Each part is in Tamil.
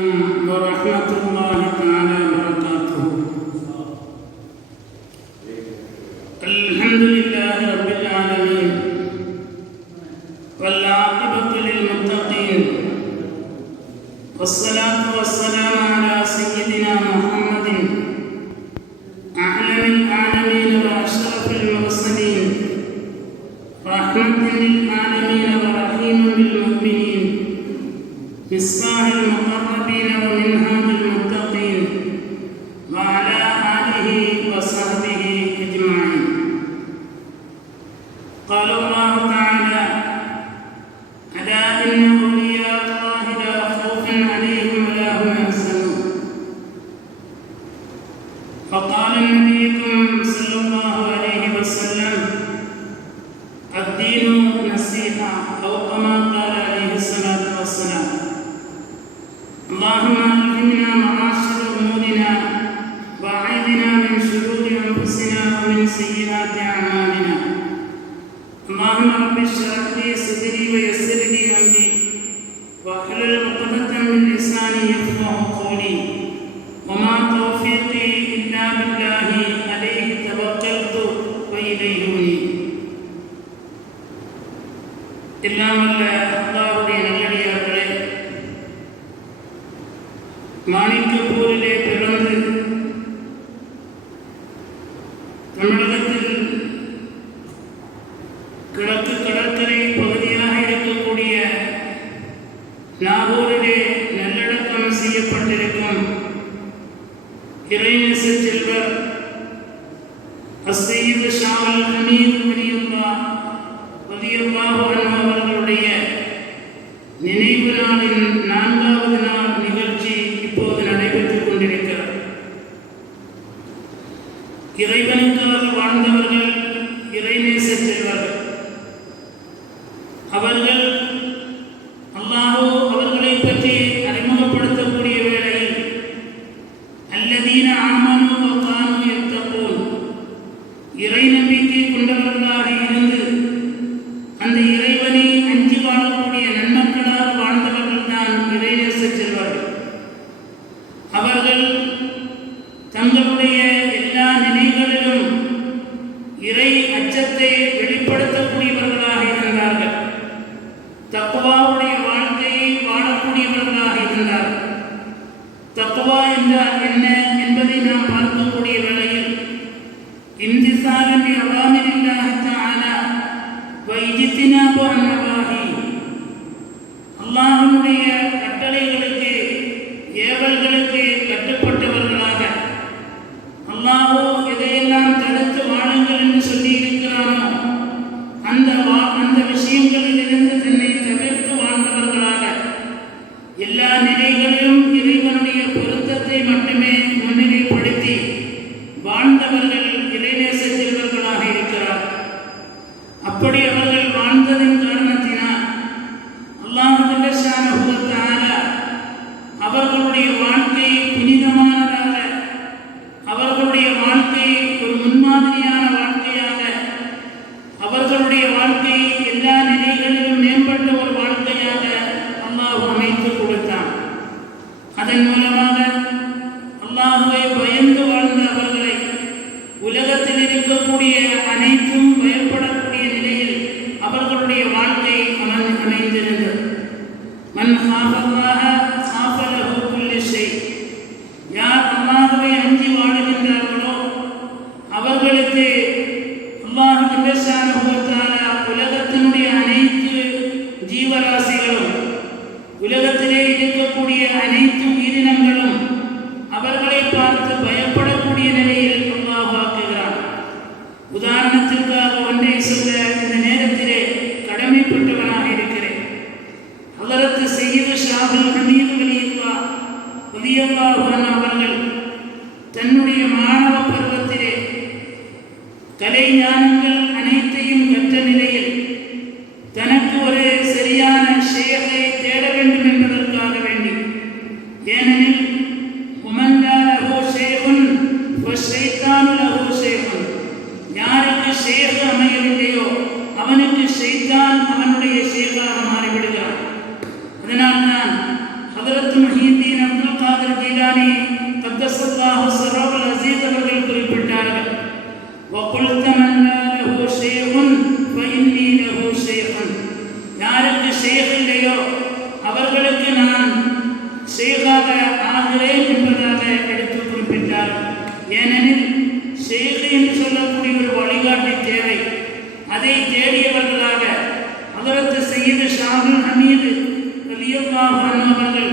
ورحمة الله تعالى وبركاته. الحمد لله رب العالمين والعاقبة للمتقين والصلاة والسلام على سيدنا محمد أعلم العالمين وأشرف المرسلين رحمة للعالمين ورحيم بالمؤمنين مصباح المقربين ومنهاج المتقين وعلى آله وصحبه أجمعين. قال الله تعالى: ألا إن أولياء الله لا خوف عليهم ولا هم يحزنون. فقال نبيكم صلى الله عليه وسلم: الدين نصيحة، أو كما قال عليه الصلاة والسلام. اللهم ألهمنا معاشر أمورنا وأعذنا من شرور أنفسنا ومن سيئات أعمالنا. اللهم رب اشرح لي صدري ويسر لي أمري واحلل عقدة من لساني يفقهوا قولي. وما توفيقي إلا بالله عليه توكلت وإليه أنيب. எல்லாம் வல்ல அல்லாஹ்வுடைய நல்லடியார்களே, மாணிக்கப்பூரிலே பிறந்து தமிழகத்தில் கிழக்கு கடற்கரை பகுதியாக இருக்கக்கூடிய நாகூரிலே நல்லடக்கம் செய்யப்பட்டிருக்கும் இறைநேச செல்வர் அஸ்ஸையீத் ஷாவுல் ஹமீத் ரலியல்லாஹு அன்ஹு அவர்களுடைய நினைவு நாளின் 4வது நாள் நிகழ்ச்சி இப்போது நடைபெற்றுக் கொண்டிருக்கிறது. இறைவனுக்காக வாழ்ந்தவர்கள் இறைநேச செல்வர்கள். அவர்கள் அல்லாஹ் அவர்களை பற்றி அறிமுகப்படுத்தக்கூடிய வேளையில் அல்லதீன ஆமனு வ கானூ யத்தகூன், இறை நம்பிக்கை கொண்டவர்களாக இருந்து அந்த இறைவனை அஞ்சி வாழக்கூடிய நன்மக்களாக வாழ்ந்தவர்கள் தான் இறைநேச செல்வர்கள். அவர்கள் தங்களுடைய எல்லா நிலைகளிலும் இறை அச்சத்தை வெளிப்படுத்தக்கூடியவர்களாக இருந்தார்கள். தக்வாவுடைய வாழ்க்கையை வாழக்கூடியவர்களாக இருந்தார்கள். தக்வா என்றால் என்ன என்பதை நாம் பார்க்கக்கூடிய வேளையில் இம்திசாலன் லி அவாமிரில்லாஹி தஆலா வ இஜ்தினாபு அன் நவாஹி, அல்லாஹ்வுடைய கட்டளைகளுக்கு ஏவல்களுக்கு கட்டுப்பட்டவர்களாக, அல்லாஹ் எதையெல்லாம் தடுத்து வாழுங்கள் என்று சொல்லி இருக்கிறானோ அந்த விஷயங்களிலிருந்து தன்னை தவிர்த்து வாழ்ந்தவர்களாக, எல்லா நிலைகளிலும் இறைவனுடைய பொருத்தத்தை மட்டுமே முன்னிலைப்படுத்தி வாழ்ந்தவர்கள் இறைநேச செல்வர்களாக இருக்கிறார். அப்படி அவர்கள் வாழ்ந்ததின் காரணத்தினால் அல்லாஹ் ஜல்லஷானஹு வ தஆலா அவர்களுடைய வாழ்க்கையை புனிதமானதாக, அவர்களுடைய வாழ்க்கையை ஒரு முன்மாதிரியான வாழ்க்கையாக, அவர்களுடைய வாழ்க்கையை எல்லா நிலைகளிலும் மேம்பட்ட ஒரு வாழ்க்கையாக அல்லாஹ் அமைத்து கொடுத்தான். அதன் மூலமாக அல்லாஹ்வை பயந்து வாழ்ந்த அவர்களை உலகத்தில் இருக்கக்கூடிய அனைத்தும் பயப்படக்கூடிய நிலையில் அவர்களுடைய வாழ்க்கை அமைந்திருந்தது. மன் ஹாஃபல்லாஹ ஹாஃப லஹு குல்லு ஷை, யார் அல்லாஹ்வை அஞ்சி வாழுகின்றார்களோ அவர்களுக்கு அல்லாஹ் ஜல்லஷானஹு வ தஆலா உலகத்தினுடைய அனைத்து ஜீவராசிகளும், உலகத்திலே இருக்கக்கூடிய அனைத்து உயிரினங்களும் அவர்களை பார்த்து பயப்படக்கூடிய நிலையில் அல்லாஹ் ஆக்குகிறார். உதாரணத்திற்காக ஒன்றை சொல்ல இந்த நேரத்திலே கடமைப்பட்டவனாக இருக்கிறேன். ஹஜ்ரத் சய்யித் ஷாவுல் ஹமீத் ரலியல்லாஹு அன்ஹு அவர்கள் தன்னுடைய மாணவ பருவத்திலே கலை ஞானங்கள் அனைத்தையும் கற்ற நிலையில் தனக்கு ஒரு சரியான ஷேகை தேட வேண்டும் என்பதற்காக வேண்டி, ஏனெனில் உமன் லா லஹு ஷேகுன் ஃபஷைத்தானு லஹு ஷேகுன், யாருக்கு ஷேக் அமையவில்லையோ அவனுக்கு ஷைத்தான் அவனுடைய ஷேகாக மாறிவிடுகிறான். அதனால் தான் ஹஜ்ரத் முஹியுத்தீன் சிஸ்தானி கத்தஸல்லாஹு ஸரவுல் அஸீஸ் அவர்கள் குறிப்பிட்டார்கள், வகுல் தமன்னா லஹு ஷைഖுன் ஃபஇன்னி லஹு ஷைഖுன். யாருக்கு ஷேக் இல்லையோ அவர்களுக்கு நான் ஷேகாக ஆகிறேன் என்பதாக எடுத்து குறிப்பிட்டார்கள். ஏனெனில் ஷேக் என்று சொல்லக்கூடிய ஒரு வழிகாட்டி தேவை. அதை தேடியவர்களாக ஹஜ்ரத் சையது ஷாஹுல் ஹமீது ரலியல்லாஹு அன்ஹு அவர்கள்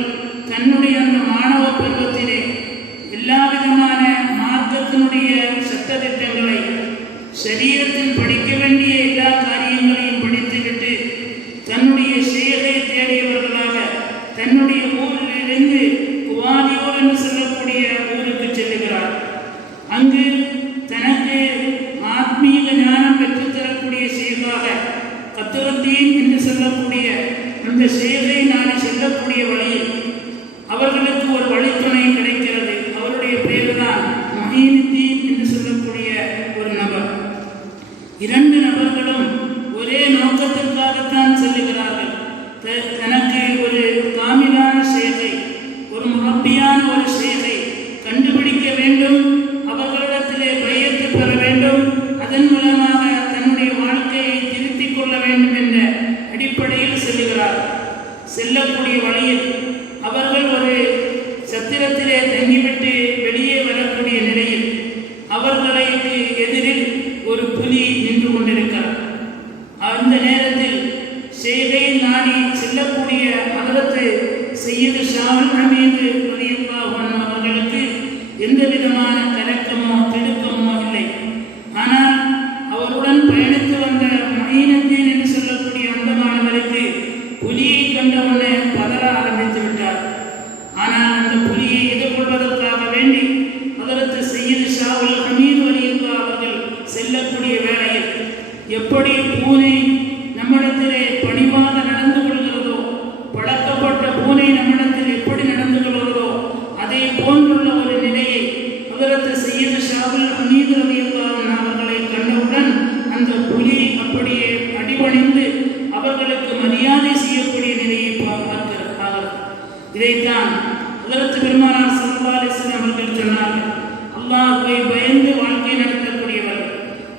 தன்னுடைய அந்த மாணவ பருவத்திலே எல்லா விதமான மார்க்கத்தினுடைய சட்டதிட்டங்களை, ஷரீஅத்தில் படிக்க வேண்டிய எல்லா காரியங்களையும் படித்துவிட்டு தன்னுடைய ஷேகை தேடியவர்களாக தன்னுடைய ஊரிலிருந்து குவாலியூர் என்று சொல்லக்கூடிய ஊருக்கு செல்லுகிறார். அங்கு தனக்கு ஆத்மீக ஞானம் பெற்றுத்தரக்கூடிய ஷேகாக கத்ருத்தீன் என்று சொல்லக்கூடிய அந்த ஷேகை நாடி செல்லக்கூடிய வழியில் அவர்களுக்கு ஒரு வழித்துணை கிடைக்கிறது. அவருடைய பெயர் தான் மொஹீனுத்தீன் என்று சொல்லக்கூடிய ஒரு நபர். இரண்டு நபர்களும் ஒரே நோக்கத்திற்காகத்தான் செல்லுகிறார்கள். தனக்கு ஒரு காமிலான ஷேகை, ஒரு முரப்பியான ஒரு ஷேகை கண்டுபிடிக்க வேண்டும், அவர்களிடத்திலே பையத்து பெற வேண்டும், அதன் மூலமாக தன்னுடைய வாழ்க்கையை திருத்திக் கொள்ள வேண்டும் என்ற அடிப்படையில் செல்லுகிறார். செல்லக்கூடிய வழியில் அவர்கள் ஒரு சத்திரத்திலே தங்கிவிட்டு வெளியே வரக்கூடிய நிலையில் அவர்களுக்கு எதிரில் ஒரு புலி நின்று கொண்டிருக்கிறார். அந்த நேரத்தில் ஷேகை நாடி செல்லக்கூடிய ஹஜ்ரத் சையது ஷாஹுல் ஹமீது ரலியல்லாஹு அன்ஹு அவர்களுக்கு எந்த விதமான கலக்கமோ திடுக்கமோ இல்லை. ஆனால் அவருடன் பயணித்து வந்த மொஹீனுத்தீன் என்று சொல்லக்கூடிய அந்த மாணவருக்கு புலியை கண்டவுடனே பதற ஆரம்பித்து விட்டார். ஆனால் அந்த புலியை எதிர்கொள்வதற்காக வேண்டி ஹஜ்ரத் சையது ஷாஹுல் ஹமீது ரலியல்லாஹு அவர்கள் செல்லக்கூடிய வேளையில் எப்படி பூனை நம்மிடத்திலே பணிவாக நடந்து கொள்கிறதோ, பழக்கப்பட்ட பூனை நம்மிடத்தில் எப்படி நடந்து கொள்கிறதோ, அதை போன்றுள்ள ஒரு நிலையை ஹஜ்ரத் சையது ஷாஹுல் ஹமீது ரலியல்லாஹு அன்ஹு அவர்களை கண்டவுடன் அந்த புலி அப்படியே அடிபணிந்து அவர்களுக்கு மரியாதை செய்யக்கூடிய நிலையை பார்க்கிறார்கள். இதைத்தான் ஹஜ்ரத் பெருமானார் ஸல்லல்லாஹு அலைஹி வஸல்லம் அவர்கள் சொன்னார்கள், அல்லாஹ்வை பயந்து வாழ்க்கை நடத்தக்கூடியவர்கள்,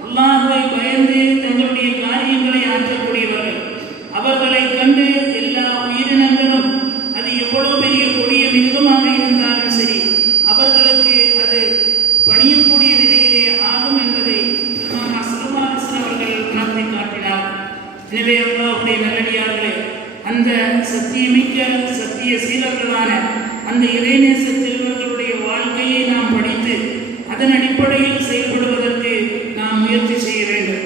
அல்லாஹ்வை பயந்து தங்களுடைய காரியங்களை ஆற்றக்கூடியவர்கள், அவர்களை கண்டு எல்லா உயிரினங்களும் அது எவ்வளவு பெரிய கொடிய மிருகமாக இருந்தாலும் சரி அவர்களுக்கு அது பணியக்கூடிய நிலையிலே ஆகும் என்பதை பெருமானார் ஸல்லல்லாஹு அலைஹி வஸல்லம் அவர்கள் உணர்த்தி காட்டினார். எனவே அல்லாஹ்வுடைய நல்லடியார்களே, அந்த சத்தியமிக்க சத்திய சீலர்களான அந்த இறைநேச திருவர்களுடைய வாழ்க்கையை நாம் படித்து அதன் அடிப்படையில் செயல்படுவதற்கு நாம் முயற்சி செய்ய வேண்டும்.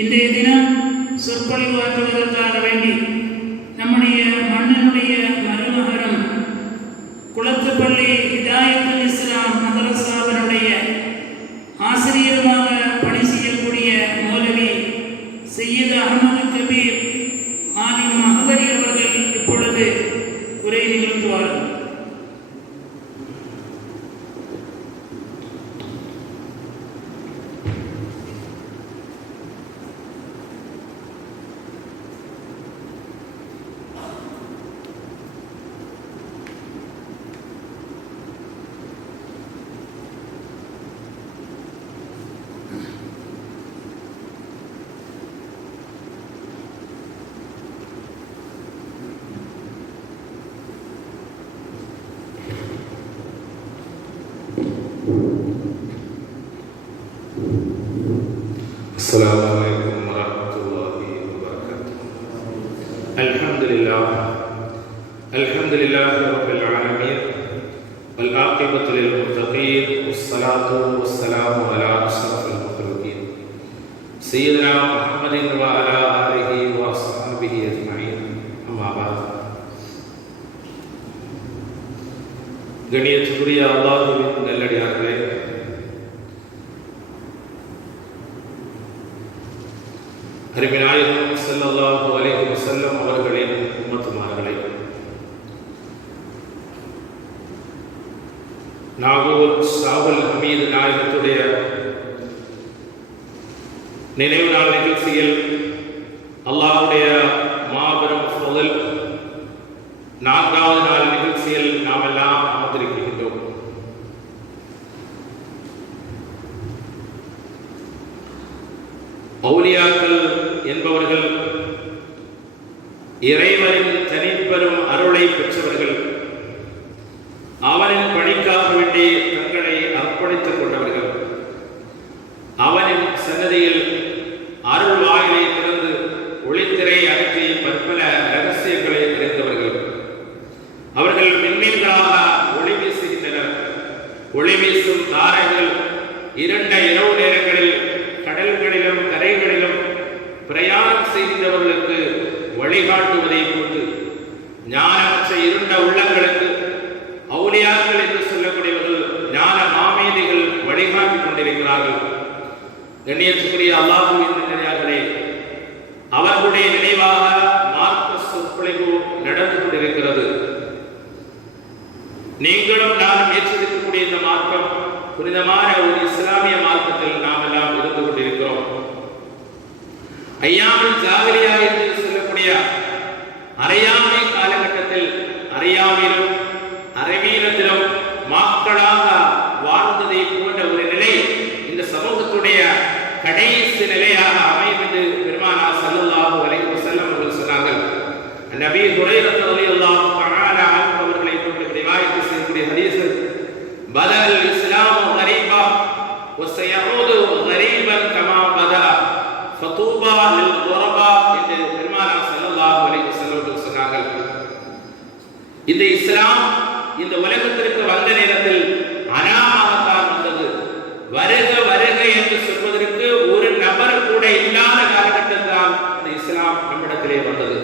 இன்றைய தினம் சொற்பொழிவாற்றுவதற்காக வேண்டி நம்முடைய மன்னனுடைய மருமகரம் குளத்துப்பள்ளி ஹிதாயத்துல் இஸ்லாம் மதரசாவினுடைய ஆசிரியருமாக பணி செய்யக்கூடிய மௌலவி சையது அஹ்மது கபீர் ஆலிம் மஹதரி அவர்கள் இப்பொழுது உரை நிகழ்த்துவார்கள். السلام عليكم ورحمة الله وبركاته. الحمد لله رب العالمين والعاقبة للمتقين والصلاة والسلام على أشرف المخلوقين سيدنا محمد وعلى آله وصحبه أجمعين. أما بعد. கணியத்துக்குரிய அல்லாஹ்வின் நல்லடியார்களே, அருமைநாயகம் ஸல்லல்லாஹு அலைஹி வஸல்லம் அவர்களின் உம்மத்துமார்களே, நாகூர் ஷாஹுல் ஹமீது நாயகத்துடைய நினைவு நாள் நிகழ்ச்சியில் அல்லாஹ்வுடைய மாபெரும் ஃபضல் 4வது நாள் நிகழ்ச்சியில் நாம் எல்லாம் அமர்ந்திருக்கின்றோம். அவுலியாக்கள் என்பவர்கள் இறைவனின் தனிப்பெரும் அருளை பெற்றவர்கள், அவனின் பணிக்காக வேண்டி தங்களை அர்ப்பணித்துக் கொண்டவர்கள், அவனின் சன்னதியில் அருள் வாயிலை திறந்து ஒளித்திரை அகற்றி பற்பல ரகசியங்களை அறிந்தவர்கள். அவர்கள் விண்மீன்களாக ஒளி வீசுகின்றனர். ஒளி வீசும் தாரைகள் இருண்ட இரவு நேரங்களில் கடல்களிலும் கரைகளிலும் பிரயாணம் செய்கின்றவர்களுக்கு வழிகாட்டுவதை கொண்டு ஞானமற்ற இருண்ட உள்ளங்களுக்கு அவுலியாக்கள் என்று சொல்லக்கூடியவர்கள் ஞான மாமேதைகள் வழிகாட்டிக் கொண்டிருக்கிறார்கள். கண்ணியத்துக்குரிய அல்லாஹ்வின் நிலையார்களே, அவர்களுடைய நினைவாக மார்க்க சொற்பொழிவு நடந்து கொண்டிருக்கிறது. நீங்களும் நானும் ஏற்றிருக்கக்கூடிய இந்த மார்க்கம் புனிதமான ஒரு இஸ்லாமிய மார்க்கத்தில் நாம் எல்லாம் இருந்து கொண்டிருக்கிறோம். ஐயாமுல் ஜாஹிலியா என்று சொல்லக்கூடிய அறியாமை காலகட்டத்தில் அறியாமையிலும் அறிவீனத்திலும் மக்களாக வாழ்ந்ததை போன்ற ஒரு நிலை இந்த சமூகத்துடைய கடைசி நிலையாக அமையும் என்று பெருமானார் ஸல்லல்லாஹு அலைஹி வஸல்லம் அவர்கள் சொன்னார்கள். நபி ஹுரைரா ரலியல்லாஹு தஆலா அன்ஹு அவர்களை கொண்டு ரிவாயத் செய்யக்கூடிய ஹதீஸ், பதல் இஸ்லாமு கரீபா வஸயஊது கரீபன் கமா பதா ஃபதூபா லில் குரபா என்று பெருமானார் ஸல்லல்லாஹு அலைஹி வஸல்லம் அவர்கள் சொன்னார்கள். இந்த இஸ்லாம் இந்த உலகத்திற்கு வந்த நேரத்தில் அனாமத்தான் வந்தது. வருக வருக என்று சொல்வதற்கு ஒரு நபர் கூட இல்லாத காலகட்டத்தில் தான் இந்த இஸ்லாம் நம்மிடத்திலே வந்தது.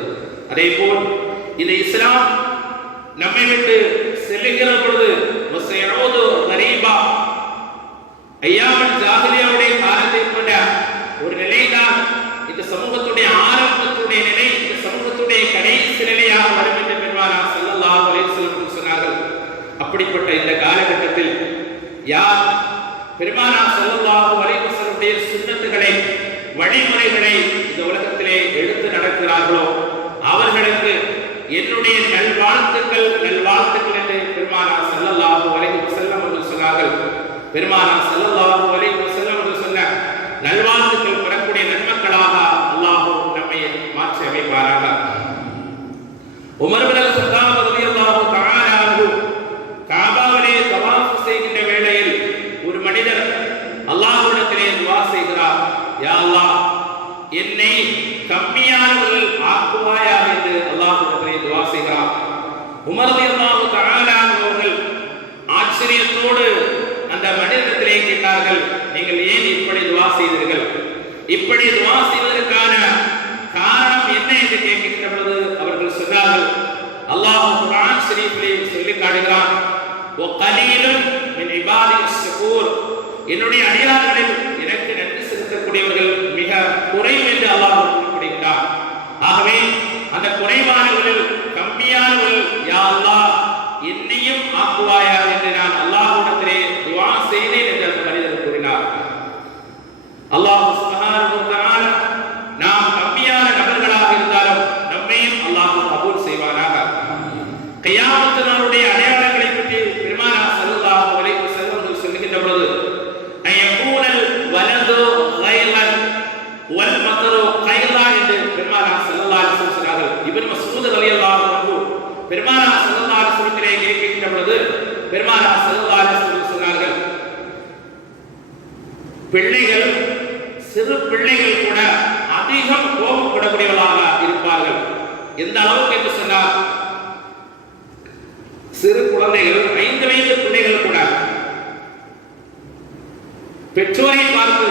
அதே போல் இந்த இஸ்லாம் நம்மை விட்டு செல்லுகிற பொழுது கரீபா ஐயாமுல் ஜாஹிலியாவுடைய காலத்தை கொண்ட ஒரு நிலைதான் இந்த சமூகத்துடைய ஆரம்பத்துடைய நிலை, இந்த சமூகத்துடைய கடைசி நிலையாக வரும் என்று பெருமானார் ஸல்லல்லாஹு அலைஹி வஸல்லம் சொன்னார்கள். அப்படிப்பட்ட இந்த காலகட்டத்தில் யார் பெருமானார் ஸல்லல்லாஹு அலைஹி வஸல்லுடைய சுன்னத்துகளை வழிமுறைகளை இந்த உலகத்திலே எடுத்து நடக்கிறார்களோ அவர்களுக்கு என்னுடைய நல்வாழ்த்துக்கள் என்று பெருமானார் ஸல்லல்லாஹு அலைஹி வஸல்லம் அவர்கள் சொன்னார்கள். பெருமானார் ஸல்லல்லாஹு அலைஹி வஸல்லம் அவர்கள் சொன்ன நல்வாழ்த்துக்கள் பெறக்கூடிய நன்மக்களாக அல்லாஹ் நம்மை மாற்றி அமைப்பாராக. உமர் இப்னு அல்-கத்தாப் ரலியல்லாஹு தஆலா அன்ஹு காபாவிலே தவாஃப் செய்கின்ற வேளையில் ஒரு மனிதர் அல்லாஹ்விடத்திலே துஆ செய்கிறார், யா அல்லாஹ், என்னை கம்மியானவர்கள் ஆக்குவாயாக என்று அல்லாஹ்விடத்திலே துஆ செய்கிறார். உமர் ரலியல்லாஹு தஆலா அவர்கள் ஆச்சரியத்தோடு அந்த மனிதரிடத்திலே கேட்டார்கள், நீங்கள் ஏன் இப்படி துஆ செய்தீர்கள்? இப்படி துஆ செய்வதற்கான காரணம் என்ன என்று கேட்கின்ற பொழுது அவர்கள் சொன்னார்கள், அல்லாஹ் குர்ஆன் ஷரீஃபிலே சொல்லி காட்டுகிறான், வகலீலுன் மின் இபாதிஸ் ஷுகூர், என்னுடைய அடியார்களில் எனக்கு நன்றி செலுத்தக்கூடியவர்கள் மிக குறைவு என்று அல்லாஹ் குறிப்பிடுகிறார். ஆகவே அந்த குறைவானவர்கள் கம்மியானவர்கள் யா அல்லாஹ் என்னையும் ஆக்குவாயாக என்று நான் அல்லாஹ்விடத்திலே துஆ செய்தேன் என்று அந்த மனிதர் கூறினார். அல்லாஹ் சுப்ஹானஹு வ தஆலா நாம் கம்மியான நபர்களாக இருந்தாலும் நம்மையும் அல்லாஹ் கபூல் செய்வானாக. கியாமத் நாளுடைய அடையாளங்களை பற்றி பெருமானார் ஸல்லல்லாஹு அலைஹி வஸல்லம் சொல்லுகின்ற பொழுது, அயகூனல் வலது கைலன் வல் மத்ரு கைலா என்று பெருமானார் ஸல்லல்லாஹு அலைஹி வஸல்லம் சொன்னார்கள். இப்னு மஸ்ஊத் ரலியல்லாஹு அன்ஹு பெருமானார் ஸல்லல்லாஹு அலைஹி வஸல்லம் கேட்கின்ற பொழுது பெருமானார் ஸல்லல்லாஹு அலைஹி வஸல்லம் சொன்னார்கள், பிள்ளைகள், சிறு பிள்ளைகள் கூட அதிகம் கோபப்படக்கூடியவர்களாக இருப்பார்கள். எந்த அளவுக்கு என்று சொன்னால், சிறு குழந்தைகள், 5 வயது பிள்ளைகள் கூட பெற்றோரை பார்த்து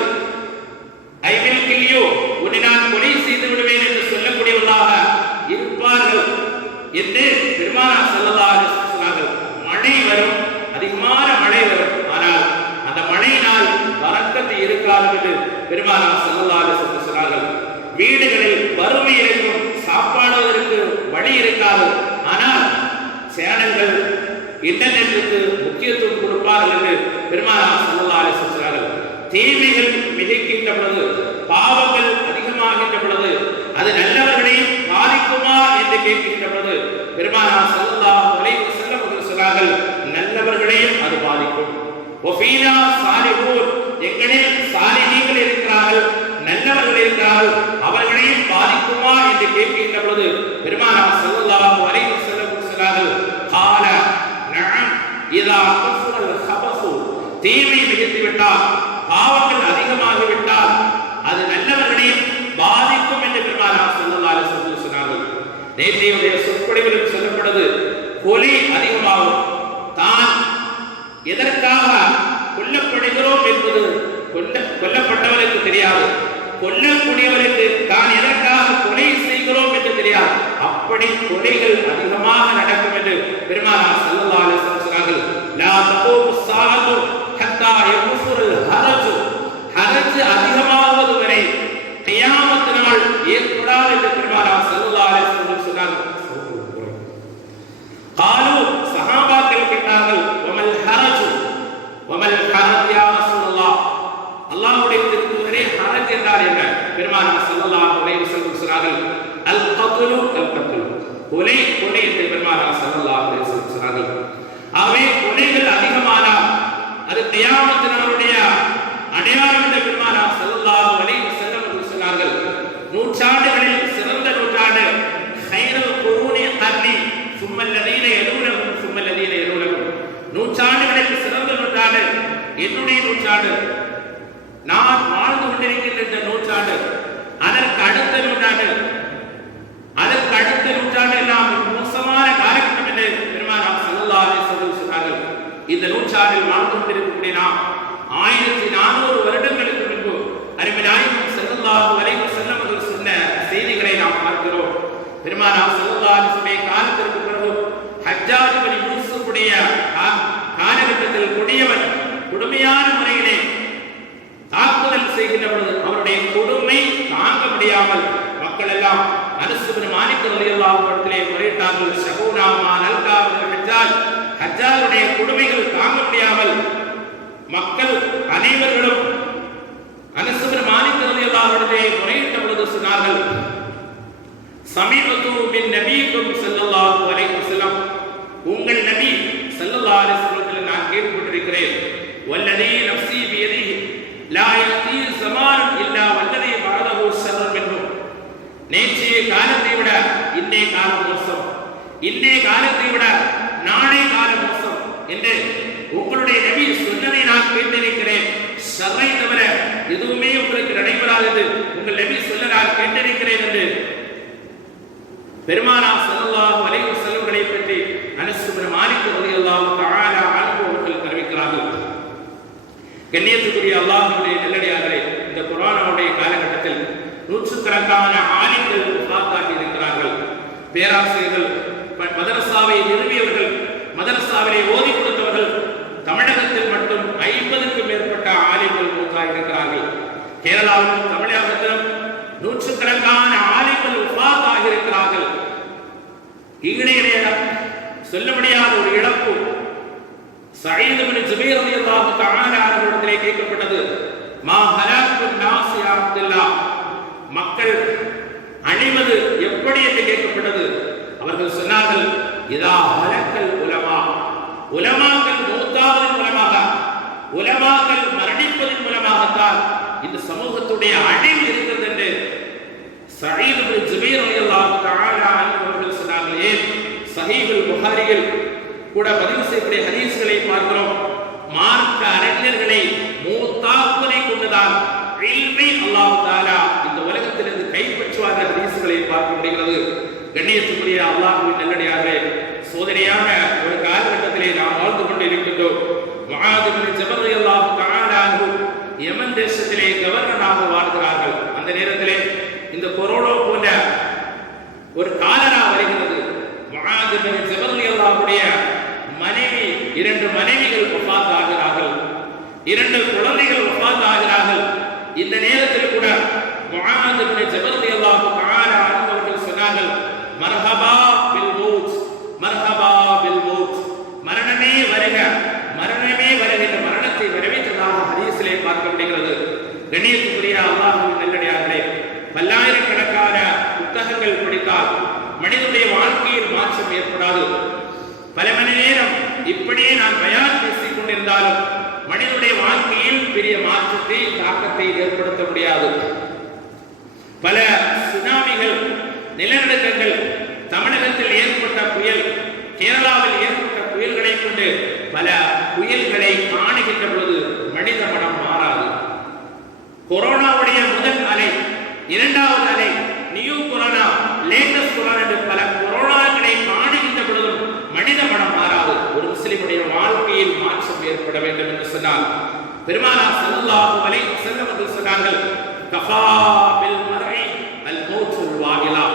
ஐ வில் கில் யூ, உன்னை நான் கொலை செய்து விடுவேன் என்று சொல்லக்கூடியவர்களாக இருப்பார்கள் என்று பெருமானார் ஸல்லல்லாஹு அலைஹி வஸல்லம் சொன்னார்கள். மழை வரும், அதிகமான மழை வரும், ஆனால் அந்த மழையினால் பரக்கத்து இருக்காது என்று பெருமானார் ஸல்லல்லாஹு அலைஹி வஸல்லம் சொன்னார்கள். வீடுகளில் வறுமை இருக்கும், சாப்பாடுவதற்கு வழி இருக்காது, ஆனால் சேனல்கள் இன்டர்நெட்டுக்கு முக்கியத்துவம் கொடுப்பார்கள் என்று பெருமானார் ஸல்லல்லாஹு அலைஹி வஸல்லம் சொன்னார்கள். தீமைகள் மிகைக்கின்ற பொழுது, பாவங்கள் அதிகமாகின்ற பொழுது அது நல்லவர்களையும் பாதிக்குமா என்று கேட்கின்ற பொழுது பெருமானார் ஸல்லல்லாஹு அலைஹி வஸல்லம் அவர்கள் சொன்னார்கள், நல்லவர்களையும் அது பாதிக்கும். வஃபீனா சாலிஹூன், எங்களில் சாலிஹீன்கள் இருக்கிறார்கள், நல்லவர்கள் இருக்கிறார்கள், அவர்களையும் பாதிக்குமா என்று கேட்கின்ற பொழுது பெருமானார் ஸல்லல்லாஹு அலைஹி வஸல்லம் சொன்னார்கள், கால நஅம் இதா கஸுரல் ஹபஸு, தீமை மிகுந்து விட்டால், பாவங்கள் அதிகமாகிவிட்டால் அது நல்லவர்களையும் பாதிக்கும் என்று பெருமானார் ஸல்லல்லாஹு அலைஹி வஸல்லம் சொன்னார்கள். நேற்றைய சொற்பொழிவில் சொல்லப்படுது, கொலை அதிகமாகும். தான் எதற்காக கொல்லப்படுகிறோம் என்பது கொல்லப்பட்டவருக்கு தெரியாது, கொல்லக்கூடியவருக்கு தான் எதற்காக கொலை செய்கிறோம் என்று தெரியாது. அப்படி கொலைகள் அதிகமாக நடக்கும் என்று பெருமானார் ஸல்லல்லாஹு அலைஹி வஸல்லம் சொன்னார்கள். லா தகூமு ஸாஅத்து ஹத்தா யக்ஸுருல் ஹரஜ், ஹரஜ் அதிகமாவது வரை கியாமத் நாள் ஏற்படாது என்று பெருமானார் ஸல்லல்லாஹு அலைஹி வஸல்லம் சொன்னார்கள். காலு, சஹாபாக்கள் கேட்டார்கள், வமல் ஹரஜ், வமல் ஹரஜ் யா ரசூலல்லாஹ், அல்லாஹ்வுடைய தூதரே ஹரஜ் என்றால் என்ன? பெருமானார் ஸல்லல்லாஹு அலைஹி வஸல்லம் சொன்னார்கள், அல் கத்லு அல் கத்லு, கொலை கொலை என்று பெருமானார் ஸல்லல்லாஹு அலைஹி வஸல்லம் சொன்னார்கள். ஆகவே கொலைகள் அதிகமானால் அது கியாமத் நாளுடைய அடையாளம் என்று பெருமானார் ஸல்லல்லாஹு அலைஹி வஸல்லம் சொன்னார்கள். நூற்றாண்டுகளில் சிறந்த நூற்றாண்டு கைரல் குரூனி கர்னி சும்மல்லதீன யலூனஹும் சும்மல்லதீன யலூனஹும், நூற்றாண்டுகளில் சிறந்த நூற்றாண்டு என்னுடைய நூற்றாண்டு, நான் வாழ்ந்து கொண்டிருக்கின்ற இந்த நூற்றாண்டு, அதற்கு அடுத்த நூற்றாண்டு, அதற்கு அடுத்த நூற்றாண்டு எல்லாம் மோசமான காலகட்டம் என்று பெருமானார் ஸல்லல்லாஹு அலைஹி வஸல்லம் சொன்னார்கள். இந்த நூற்றாண்டில் வாழ்ந்து கொண்டிருக்கக்கூடிய நாம் 1400 வருடங்களுக்கு முன்பு அருமை நாயகம் ஸல்லல்லாஹு அலைஹி வஸல்லம் அவர்கள் சொன்ன செய்திகளை நாம் பார்க்கிறோம். பெருமானார் ஸல்லல்லாஹு அலைஹி வஸல்லம் காலத்திற்கு பிறகு ஹஜ்ஜாஜ் இப்னு யூசுஃபுடைய காலகட்டத்தில் கொடியவன் கொடுமையான முறையிலே தாக்குதல் செய்கின்ற பொழுது அவருடைய கொடுமை தாங்க முடியாமல் மக்கள் எல்லாம் அனஸ் இப்னு மாலிக் ரலியல்லாஹு அன்ஹு முறையிட்டார்கள். ஷகூனா மா நல்கா ஹஜ்ஜாஜ், ஹஜ்ஜாஜுடைய கொடுமைகள் தாங்க முடியாமல் மக்கள் அனைவர்களும் அனஸ் இப்னு மாலிக் ரலியல்லாஹு அன்ஹு முறையிட்ட பொழுது சொன்னார்கள், சமீபத்து மின் நபியிக்கும் ஸல்லல்லாஹு அலைஹி வஸல்லம், உங்கள் நபி ஸல்லல்லாஹு அலைஹி வஸல்லம் நான் கேள்விப்பட்டிருக்கிறேன், வல்லதி நஃப்ஸி பியதிஹி லா யதி ஸமானுன் இல்லா வல்லதி பஅதஹு ஷர்ரன் மின்ஹு, நேற்றைய காலத்தை விட இன்றைய காலம் மோசம், இன்றைய காலத்தை விட நாளை காலம் மோசம் என்று உங்களுடைய நபி சொன்னதை நான் கேட்டிருக்கிறேன். ஷர்ரை தவிர எதுவுமே உங்களுக்கு நடைபெறாதது உங்கள் நபி சொல்ல நான் கேட்டிருக்கிறேன் என்று பெருமானார் ஸல்லல்லாஹு அலைஹி வஸல்லம் பற்றி அனஸ் இப்னு மாலிக் ரலியல்லாஹு தஆலா அன்ஹு அவர்கள் தெரிவிக்கிறார்கள். கண்ணியத்துக்குரிய அல்லாஹ்வுடைய நல்லடியார்களே, இந்த கொரோனாவுடைய காலகட்டத்தில் நூற்றுக்கணக்கான ஆலிம்கள் வஃபாத்தாகி இருக்கிறார்கள். பேராசிரியர்கள், மதரசாவை நிறுவியவர்கள், மதரசாவிலே ஓதி கொடுத்தவர்கள், தமிழகத்தில் மட்டும் 50க்கும் மேற்பட்ட ஆலிம்கள் மூத்தாகி இருக்கிறார்கள். கேரளாவிலும் தமிழகத்திலும் நூற்றுக்கணக்கான ஆலிம்கள் வஃபாத்தாகி இருக்கிறார்கள். ஈடையிலே சொல்ல முடியாத ஒரு இழப்பு. சயீத் இப்னு ஜுபைர் ரலியல்லாஹு தஆலா அவர்களிடத்திலே கேட்கப்பட்டது, மா ஹலாக்குன் நாஸ் யா அப்துல்லாஹ், மக்கள் அழிவது எப்படி என்று கேட்கப்பட்டது. அவர்கள் சொன்னார்கள், இதா ஹலக்கல் உலமா, உலமாக்கள் மூத்தாவதன் மூலமாக, உலமாக்கள் மரணிப்பதன் மூலமாகத்தான் இந்த சமூகத்துடைய அழிவு இருக்கிறது என்று சயீத் இப்னு ஜுபைர் ரலியல்லாஹு தஆலா அவர்கள் சொன்னார்கள். ஏன் சஹீஹுல் புகாரியில் கூட பதிவு செய்யக்கூடிய ஹதீஸ்களை பார்க்கிறோம். மார்க்க அறிஞர்களை மூத்தாக்குவதை கொண்டுதான் இல்மை அல்லாஹ் தஆலா இந்த உலகத்திலிருந்து கைப்பற்றுவார் ஹதீஸ்களை பார்க்க முடிகிறது. கண்ணியத்துக்குரிய அல்லாஹ்வின் நல்லடியார்களே, சோதனையான ஒரு காலகட்டத்திலே நாம் வாழ்ந்து கொண்டு இருக்கின்றோம். முஆத் இப்னு ஜபல் ரலியல்லாஹு தஆலா அன்ஹு யமன் தேசத்திலே கவர்னராக வாழ்கிறார்கள். அந்த நேரத்திலே இந்த கொரோனா போன்ற ஒரு காலரா வருகிறது. முஆத் இப்னு ஜபல் ரலியல்லாஹுடைய மனைவி, 2 மனைவிகள் வஃபாத் ஆகிறார்கள், 2 குழந்தைகள் வஃபாத் ஆகிறார்கள். இந்த நேரத்தில் கூட முஆத் இப்னு ஜபல் ரலியல்லாஹு தஆலா அவர்கள் சொன்னார்கள், மர்ஹபா பில் மௌத், மர்ஹபா பில் மௌத், மரணமே வருக, மரணமே வருக என்ற மரணத்தை வரவேற்றதாக ஹதீஸிலே பார்க்க முடிகிறது. கண்ணியத்துக்குரிய அல்லாஹ்வின் நல்லடியார்களே, பல்லாயிரக்கணக்கான புத்தகங்கள் படித்தால் மனிதனுடைய வாழ்க்கையில் மாற்றம் ஏற்படாது. பல மணி நேரம் இப்படியே நான் பயான் பேசிக் கொண்டிருந்தாலும் மனிதனுடைய வாழ்க்கையில் பெரிய மாற்றத்தை, தாக்கத்தை ஏற்படுத்த முடியாது. பல சுனாமிகள், நிலநடுக்கங்கள், தமிழகத்தில் ஏற்பட்ட புயல், கேரளாவில் ஏற்பட்ட புயல்களை கொண்டு பல புயல்களை காணுகின்ற பொழுது மனித மனம் மாறாது. கொரோனாவுடைய முதல் அலை, இரண்டாவது அலை, நியூ கொரோனா, லேட்டஸ்ட் கொரோனா என்று பல கொரோனாக்களை காணுகின்ற பொழுதும் மனித மனம் மாறாது. ஒரு முஸ்லிமுடைய வாழ்க்கையில் மாற்றம் ஏற்பட வேண்டும் என்று சொன்னால் பெருமானார் ஸல்லல்லாஹு அலைஹி வஸல்லம் அவர்கள் சொன்னார்கள், கஃபா பில் மர்இ அல் மௌத்துல் வாஹிலா.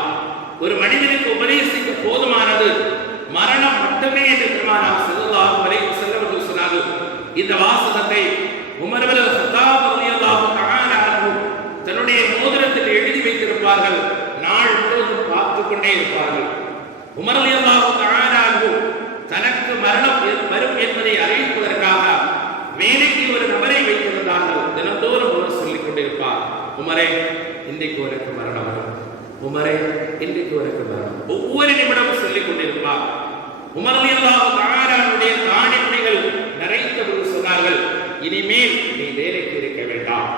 ஒரு மனிதனுக்கு உபதேசிக்க போதுமானது மரணம் மட்டுமே என்று பெருமானார் ஸல்லல்லாஹு அலைஹி வஸல்லம் அவர்கள் சொன்னார்கள். இந்த வாசகத்தை உமர் இப்னு கத்தாப் ரலியல்லாஹு தஆலா அன்ஹு தன்னுடைய மோதிரத்தில் எழுதி வைத்திருப்பார்கள். நாள் முழுவதும் பார்த்துக் கொண்டே இருப்பார்கள். உமர் ரலியல்லாஹு தஆலா அன்ஹு தனக்கு மரணம் வரும் என்பதை அறிவிப்பதற்காக வேலைக்கு ஒரு நபரை வைத்திருந்தார்கள். தினந்தோறும் அவர் சொல்லிக் கொண்டிருப்பார், உமரே இன்றைக்கு உனக்கு மரணம் வரும், உமரே இன்றைக்கு உனக்கு மரணம். ஒவ்வொரு நிமிடமும் சொல்லிக் கொண்டிருப்பார். உமர் ரலியல்லாஹு தஆலா அன்ஹுடைய தாடி முடிகள் நரைத்த பொழுது சொன்னார்கள், இனிமேல் நீ வேலைக்கு இருக்க வேண்டாம்,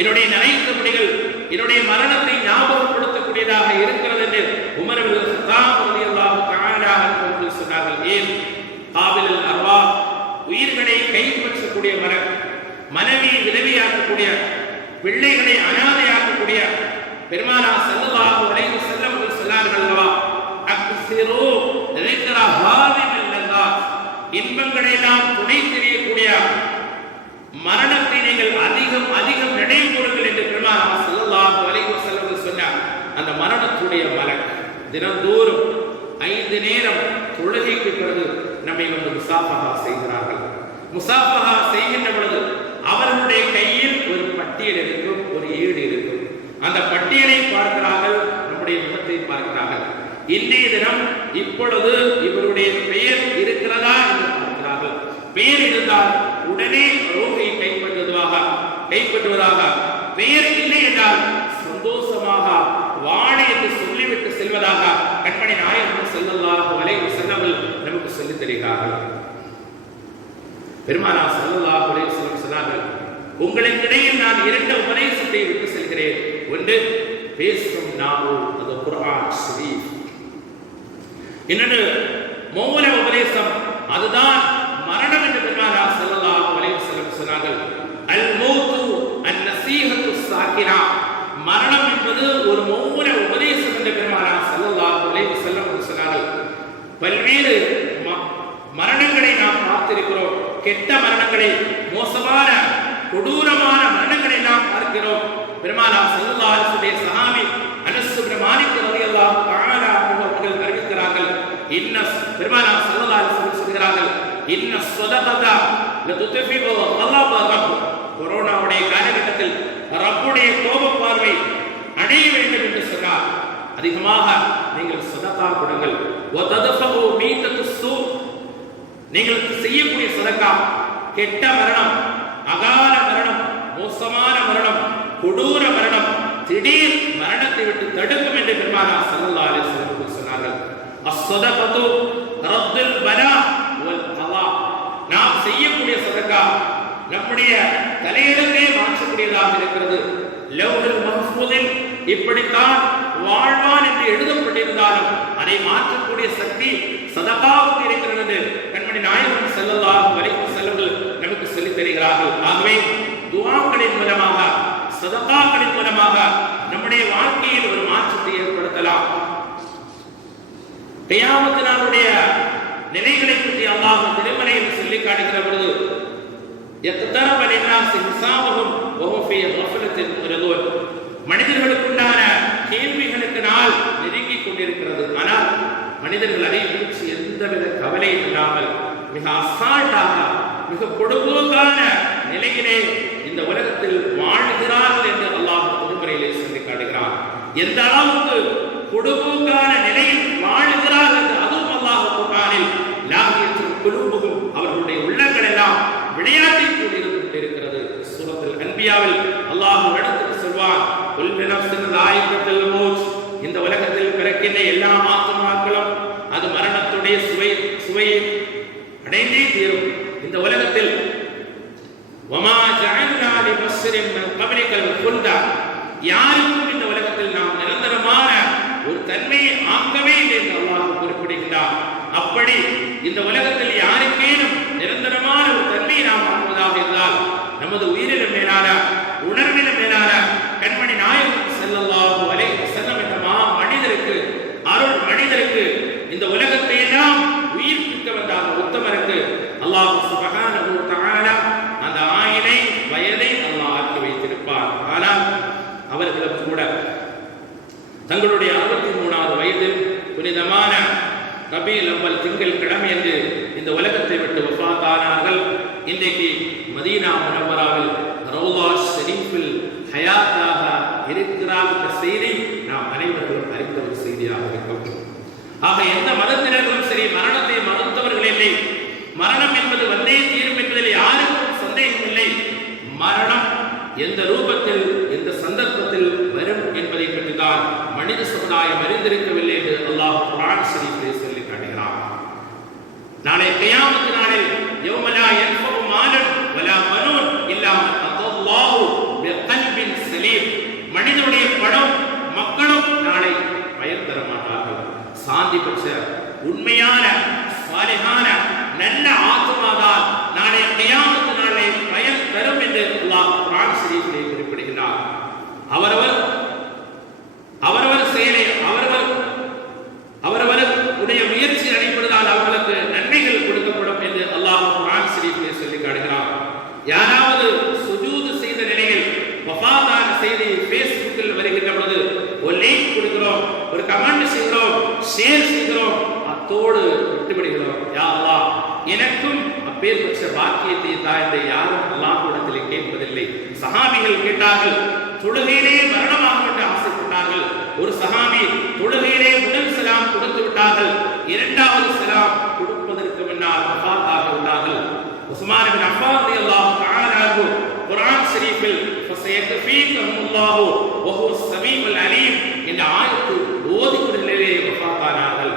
என்னுடைய நரைத்த முடிகள் என்னுடைய மரணத்தை ஞாபகப்படுத்தக்கூடியதாக இருக்கிறது என்று உமர் இப்னு கத்தாப் ரலியல்லாஹு தஆலா அன்ஹு சொன்னார்கள். ஏன்? காபிலுல் அர்வாஹ், உயிர்களை கைப்பற்றக்கூடிய மலக், மனைவியை விதவையாக்கக்கூடிய, பிள்ளைகளை அனாதையாக்கக்கூடிய பெருமானார் ஸல்லல்லாஹு அலைஹி வஸல்லம் அவர்கள் சொன்னார்கள் அல்லவா, அக்ஸிரு ذِكْرَ هَذِهِ اللَّذَّاتِ, இன்பங்களை எல்லாம் துணை தெரியக்கூடிய மரணத்தை நீங்கள் அதிகம் அதிகம் நினைவு கூறுங்கள் என்று பெருமானார் ஸல்லல்லாஹு அலைஹி வஸல்லம் அவர்கள் சொன்னார். அந்த மரணத்துடைய மலக் தினந்தோறும் 5 நேரம் தொழுகைக்கு பிறகு நம்மை வந்து முசாஃபஹா செய்கிறார்கள். முசாஃபஹா செய்கின்ற பொழுது அவர்களுடைய கையில் ஒரு பட்டியல் இருக்கும், ஒரு ஏடு இருக்கும். அந்த பட்டியலை பார்க்கிறார்கள், நம்முடைய முகத்தை பார்க்கிறார்கள். இன்றைய தினம் இப்பொழுது இவருடைய பெயர் இருக்கிறதா என்று பார்க்கிறார்கள். பெயர் இருந்தால் உடனே ரோகை கைப்பற்றுவதாக, பெயர் இல்லை என்றால் சந்தோஷமாக வாழை என்று சொல்லிவிட்டு செல்வதாக கண்மணி நாயகம் ஸல்லல்லாஹு அலைஹி வஸல்லம் நமக்கு சொல்லித் தருகிறார்கள். பெருமானார் ஸல்லல்லாஹு அலைஹி வஸல்லம் சொன்னார்கள், உங்களுக்கிடையில் நான் 2 உபதேசத்தை விட்டு செல்கிறேன். ஒன்று பேசும் நாவு, அது குர்ஆன் ஷரீஃப். இன்னொன்று மௌன உபதேசம், அதுதான் மரணம் என்று பெருமானார் ஸல்லல்லாஹு அலைஹி வஸல்லம் சொன்னார்கள். அல் மௌத்து அன் நஸீஹத்து ஸாகிரா, மரணம் என்பது ஒரு மௌன உபதேசம் என்று பெருமானார் ஸல்லல்லாஹு அலைஹி வஸல்லம் சொன்னார்கள். பல்வேறு மரணங்களை நாம் பார்த்திருக்கிறோம். கெட்ட மரணங்களை, மோசமான கொடூரமான மரணங்களை நாம் பார்க்கிறோம். பெருமானார் ஸல்லல்லாஹு அலைஹி வஸல்லம் சஹாபி அனஸ் இப்னு மாலிக் ரலியல்லாஹு தஆலா அவர்கள் அறிவிக்கிறார்கள், பெருமானார் ஸல்லல்லாஹு அலைஹி வஸல்லம் சொல்கிறார்கள், இன்ன ஸதகத லதுத்ஃபிஉ கலப ரப். கொரோனாவுடைய காலகட்டத்தில் ரப்புடைய கோப பார்வை அடைய வேண்டும் என்று சொன்னார். அதிகமாக நீங்கள் சதகா கொடுங்கள். வததஃபு மீதத்து ஸூ, நீங்கள் செய்யக்கூடிய சதகா கெட்ட மரணம், அகால மரணம், மோசமான மரணம், கொடூர மரணம், திடீர் மரணத்தை விட்டு தடுக்கும் என்று பெருமானார் ஸல்லல்லாஹு அலைஹி வஸல்லம் சொன்னார்கள். அஸ்ஸதகது ரத்துல் பலா வல் கலா, நாம் செய்யக்கூடிய சதகா நம்முடைய தலையெழுத்தை மாற்றக்கூடியதாக இருக்கிறது. லவ்ஹுல் மஹ்ஃபூதில் இப்படித்தான் வாழ்வான் என்று எழுதப்பட்டிருந்தாலும் அதை மாற்றக்கூடிய சக்தி சதகாவுக்கு இருக்கிறது என்று கண்மணி நாயகம் ஸல்லல்லாஹு அலைஹி வஸல்லம் நமக்கு சொல்லித் தருகிறார்கள். ஆகவே துஆக்களின் மூலமாக, சதகாக்களின் மூலமாக நம்முடைய வாழ்க்கையில் ஒரு மாற்றத்தை ஏற்படுத்தலாம். கியாமத் நாளுடைய நிலைகளை பற்றி அல்லாஹ் திருமறையில் சொல்லி காட்டுகிற பொழுது, யக்தரப லின்னாஸி ஹிசாபுஹும் வஹும் ஃபீ கஃலத்தின் முரிதூன், மனிதர்களுக்குண்டான கேள்விகளுக்கு நாள் நெருங்கிக் கொண்டிருக்கிறது. ஆனால் மனிதர்கள் அதை குறித்து எந்தவித கவலையும் இல்லாமல் மிக அசால்ட்டாக, மிக பொடுபோக்கான நிலையிலே இந்த உலகத்தில் வாழ்கிறார்கள் என்று அல்லாஹ் திருமறையிலே சொல்லி காட்டுகிறார். எந்த அளவுக்கு பொடுபோக்கான நிலையில் வாழ்கிறார்கள் என்று அதுவும் அல்லாஹ் குர்ஆனில் லாஹியத்துல் குலூபுஹும், அவர்களுடைய உள்ளங்கள் எல்லாம் விளையாட்டில் கொண்டிருக்கிறது. சூரத்துல் அன்பியாவில் அல்லாஹ் எடுத்து சொல்வார், குல்லு நஃப்ஸின் லாயிகத்துல் மௌத், இந்த உலகத்தில் பிறக்கின்ற எல்லா ஆத்மாக்களும் அது மரணத்துடைய சுவையை அடைந்தே தீரும். இந்த உலகத்தில் வமா ஜஅல்னா லிபஸ்ரின் மின் கப்லிகல் குல்தா, யாருக்கும் இந்த உலகத்தில் உலகத்தில் நாம் நிரந்தரமான ஒரு தன்மையை ஆக்கவே என்று அல்லாஹ் குறிப்பிடுகிறார். அப்படி இந்த உலகத்தில் யாருக்கேனும் நிரந்தரமான ஒரு தன்மையை நாம் ஆக்குவதாக இருந்தால் நமது உயிரிலும் மேலான உணர்விலும் மேலான கண்மணி நாயகம் ஸல்லல்லாஹு அலைஹி வஸல்லம் என்ற மனிதருக்கு, அருள் மனிதருக்கு, இந்த உலகத்தை எல்லாம் உயிர்ப்பிக்க வந்த அந்த உத்தமருக்கு அல்லாஹ் சுப்ஹானஹு வ தஆலா அந்த ஆயினை வயதை அல்லாஹ் ஆக்கி வைத்திருப்பார். ஆனால் அவர்களும் கூட தங்களுடைய 63வது வயதில் புனிதமான ரபீல் அவ்வல் திங்கள் கிழமை என்று இந்த உலகத்தை விட்டு வஃபாத்தானார்கள். இன்றைக்கு மதீனா முனவ்வராவில் ரௌலா ஷரீஃபில் ஹயாத்தாக இருக்கிறார் என்ற செய்தி நாம் அனைவரும் அறிந்த ஒரு செய்தியாக இருக்கும். ஆக எந்த மதத்தினர்களும் சரி மரணத்தை மறுத்தவர்கள் இல்லை. மரணம் என்பது வந்தே தீரும் என்பதில் யாருக்கும் சந்தேகம் இல்லை. மரணம் எந்த ரூபத்தில் எந்த சந்தர்ப்பத்தில் வரும் என்பதை பற்றிதான் மனித சமுதாயம் அறிந்திருக்கவில்லை என்று அல்லாஹ் குர்ஆன் ஷரீஃபிலே சொல்லி காட்டுகிறார். நாளை கியாமத் நாளில் யௌம லா யன்ஃபஉ மாலுன் வலா பனூன் இல்லா மன் அத்தல்லாஹு பிகல்பின் சலீம். மனிதனுடைய பணம் மக்களும் நாளை பயன் தர மாட்டார்கள். சாந்தி பெற்ற உண்மையான சாலிஹான நல்ல ஆத்மாதான் நாளை கியாமத் நாளில் பயன் தரும் என்று அல்லாஹ் குர்ஆன் ஷரீஃபிலே குறிப்பிடுகிறார். அவரவர் செயலை அவரவருடைய முயற்சி அடிப்படையில் அவர்களுக்கு நன்மைகள் கொடுக்கப்படும் என்று அல்லாஹ் குர்ஆன் ஷரீஃபிலே சொல்லி காட்டுகிறார். யாராவது சுஜூது செய்த நிலையில் வஃபாத்தான செய்தி ஃபேஸ்புக்கில் வருகின்ற பொழுது ஒரு லைக் கொடுக்கிறோம், ஒரு கமெண்ட் செய்கிறோம், ஷேர் செய்கிறோம், அத்தோடு விட்டுவிடுகிறோம். யா அல்லாஹ் எனக்கும் அப்பேர் பெற்ற பாக்கியத்தை தா என்று யாரும் அல்லாஹ்விடத்திலே கேட்பதில்லை. சஹாபிகள் கேட்டார்கள், தொழுகையிலே மரணமாக என்று ஆசைப்பட்டார்கள். ஒரு சஹாபி தொழுகையிலே முதல் சலாம் கொடுத்து விட்டார்கள், இரண்டாவது சலாம் கொடுப்பதற்கு முன்னால் வஃபாத்தாக உள்ளார்கள். உஸ்மான் இப்னு அஃபான் ரலியல்லாஹு தஆலா அன்ஹு குர்ஆன் ஷரீஃபில் ஃபஸயக்ஃபீகஹுல்லாஹு வ ஹுவஸ் ஸமீஉல் அலீம் என்ற ஆயத்து ஓதிக்கொண்டிலே வஃபாத்தானார்கள்.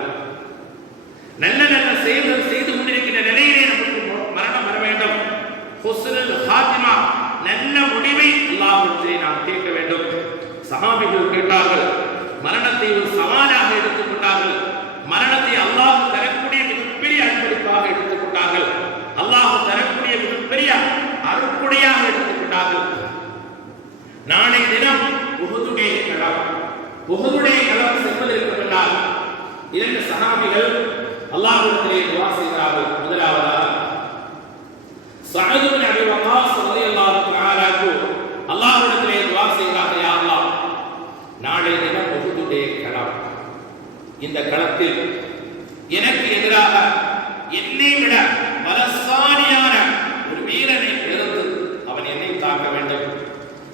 நல்ல நல்ல செயல்கள் செய்து கொண்டிருக்கின்ற நிலையிலே நமக்கு மரணம் வர வேண்டும். ஹுஸ்னுல் ஹாத்திமா நல்ல முடிவை அல்லாஹ்விடத்திலே நாம் கேட்க வேண்டும். சஹாபிகள் கேட்டார்கள், மரணத்தை ஒரு சவாலாக எடுத்துக் கொண்டார்கள். மரணத்தை அல்லாஹ் தரக்கூடிய மிகப்பெரிய அன்பளிப்பாக எடுத்துக் கொண்டார்கள். அல்லாஹ் தரக்கூடிய மிகப்பெரிய அருட்கொடையாக எடுத்துக் கொண்டார்கள். நாளை தினம் உஹுதுடைய களம் செல்வதற்கு முன்னால் இரண்டு சஹாபிகள் அல்லாஹ்விடத்திலே துஆ செய்கிறார்கள். முதலாவதாக சஅத் இப்னு அபி வக்காஸ் ரலியல்லாஹு தஆலா அன்ஹு அல்லாஹ்விடத்திலே துஆ செய்கிறார்கள், யா அல்லாஹ் நாளை தினம் உஹுதுடைய களம், இந்த களத்தில் எனக்கு எதிராக என்னை விட பலசாலியான ஒரு வீரனை எதிர்த்து அவன் என்னை தாக்க வேண்டும்,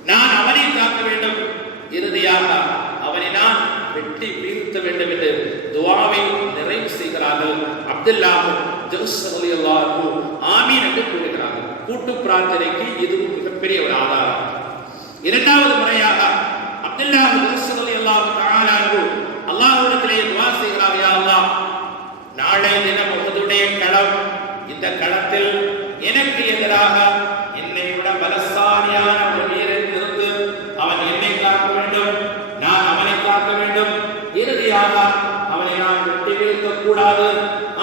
நான் அவனை தாக்க வேண்டும், இறுதியாக அவனை நான் வெட்டி வீழ்த்த வேண்டும் என்று துஆவை நிறைவு செய்கிறார்கள். அப்துல்லாஹ் ஜஸ் ரலியல்லாஹு அன்ஹு ஆமீன் என்று கூறுகிறார்கள். கூட்டு பிரார்த்தனைக்கு இது மிகப்பெரிய ஒரு ஆதாரம். இரண்டாவது முறையாக அப்துல்லாஹ் ஜஸ் ரலியல்லாஹு தஆலா அன்ஹு அல்லாஹ்விடத்திலே துஆ செய்கிறார்கள், யா அல்லாஹ் நாளை தினம் உஹுதுடைய களம், இந்த களத்தில் எனக்கு எதிராக என்னை விட பலசாலியான ஒரு வீரன் இருந்து அவன் என்னை காக்க வேண்டும், நான் அவனை காக்க வேண்டும், இறுதியாக அவனை நான் வெட்டி வீழ்த்த கூடாது,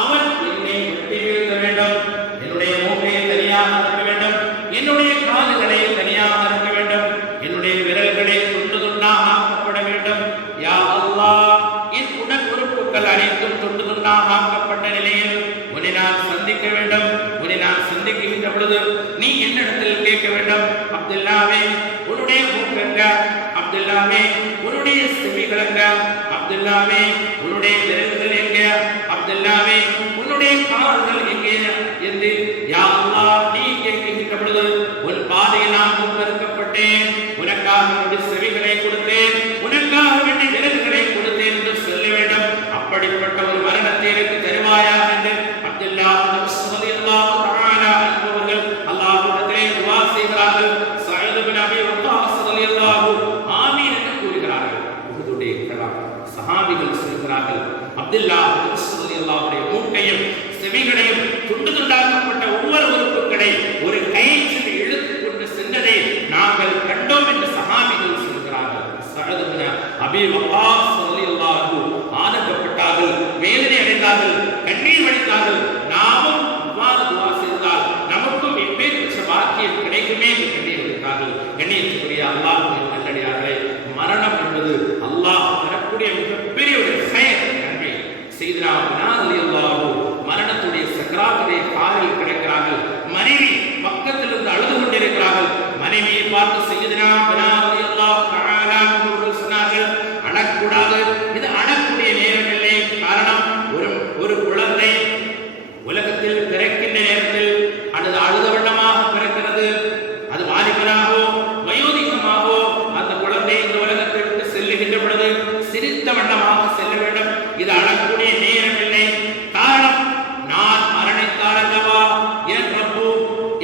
அவன் என்னை வெட்டி வீழ்த்த வேண்டும், என்னுடைய மூக்கை தனியாக அறுக்க வேண்டும், என்னுடைய கால்களை தனியாக அறுக்க வேண்டும், என்னுடைய விரல்களை துண்டு துண்டாக ஆக்கப்பட வேண்டும். யா அல்லாஹ் என் உடல் உறுப்புகள் அனைத்தும் துண்டு துண்டாக ஆக்கப்பட்ட நிலையில் உன்னை நான் சந்திக்க வேண்டும். உன்னை நான் சந்திக்கின்ற பொழுது நீ என்னிடத்தில் கேட்க வேண்டும், அப்துல்லாவே உன்னுடைய மூக்கங்க, அப்துல்லாவே உன்னுடைய செவிகளங்க, அப்துல்லாவே உன்னுடைய விரல்கள் எங்க, அப்துல்லாவே உன்னுடைய கால்கள் எங்கே என்று யா அல்லாஹ் நீ கேட்கின்ற பொழுது உன் பாதையில் நான் முன்னிறுத்தப்பட்டேன், உனக்காக என்னுடைய செவிகளை கொடுத்தேன், உனக்காக வேண்டிய விரல்களை கொடுத்தேன் என்று சொல்ல வேண்டும். அப்படிப்பட்ட ஒரு மரணத்தை எனக்கு தருவாயாக என்று அப்துல்லாஹ் ரலியல்லாஹு தஆலா அன்ஹு அவர்கள் அல்லாஹ்விடத்திலே துஆ செய்கிறார்கள். சஅத் இப்னு அபி வக்காஸ் ரலியல்லாஹு ஆமீன் என்று கூறுகிறார்கள். உஹுதுடைய களம் சஹாபிகள் சொல்கிறார்கள், அப்துல்லாஹ் ரலியல்லாஹுடைய மூக்கையும் செவிகளையும் துண்டு துண்டாக்கப்பட்ட பார்த்து சையதுனா பிலால் ரலியல்லாஹு தஆலா அவர்கள் சொன்னார்கள், அழக்கூடாது, இது அழக்கூடிய நேரம் இல்லை. காரணம், ஒரு குழந்தை உலகத்தில் பிறக்கின்ற நேரத்தில் அல்லது அழுத வண்ணமாக பிறக்கிறது. அது வாலிபனாகவோ வயோதிகமாகவோ அந்த குழந்தை இந்த உலகத்தை விட்டு செல்லுகின்ற பொழுது சிரித்த வண்ணமாக செல்ல வேண்டும். இது அழக்கூடிய நேரம் இல்லை. காரணம், நான் மரணித்தால் அல்லவா என் ரப்பு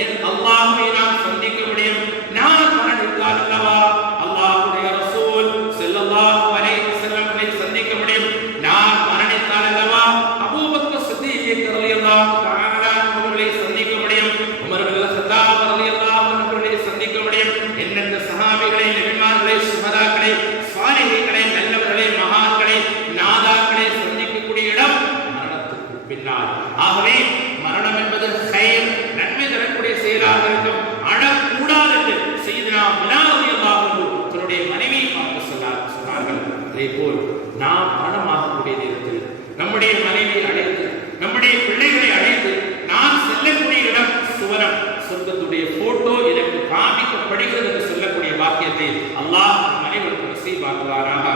என் அல்லாஹ்வை நான் சந்திக்க முடியும். நான் மரணித்தால் அல்லவா அல்லாஹ்வுடைய ரசூல் ஸல்லல்லாஹு அலைஹி வஸல்லம் சந்திக்க முடியும். நான் மரணித்தால் அல்லவா அபூபக்கர் சித்தீக் ரலியல்லாஹு தஆலா அவர்களை சந்திக்க முடியும். உமர் இப்னு கத்தாப் ரலியல்லாஹு அன்ஹு அவர்களை சந்திக்க முடியும். எண்ணற்ற சஹாபிகளை, நபிமார்களை, சுஹதாக்களை, சாலிஹீன்களை, நல்லவர்களை, மகான்களை, நாதாக்களை சந்திக்கக்கூடிய இடம் மரணத்துக்கு பின்னால். ஆகவே மரணம் என்பது கைர், நன்மை தரக்கூடிய செயலாக இருக்கும். அழக்கூடாது என்று சையதுனா பிலால் ரலியல்லாஹு அன்ஹு தன்னுடைய மனைவியை பார்த்து சொன்னார்கள். அதேபோல் நாம் மரணமாகக்கூடிய நேரத்தில் நம்முடைய மனைவியை அழைத்து, நம்முடைய பிள்ளைகளை அழைத்து, நான் செல்லக்கூடிய இடம் சுவனம், சொர்க்கத்துடைய போட்டோ எனக்கு காமிக்கப்படுகிறது என்று சொல்லக்கூடிய வாக்கியத்தை அல்லாஹ் நம் அனைவருக்கும் நசீபாக்குவாராக.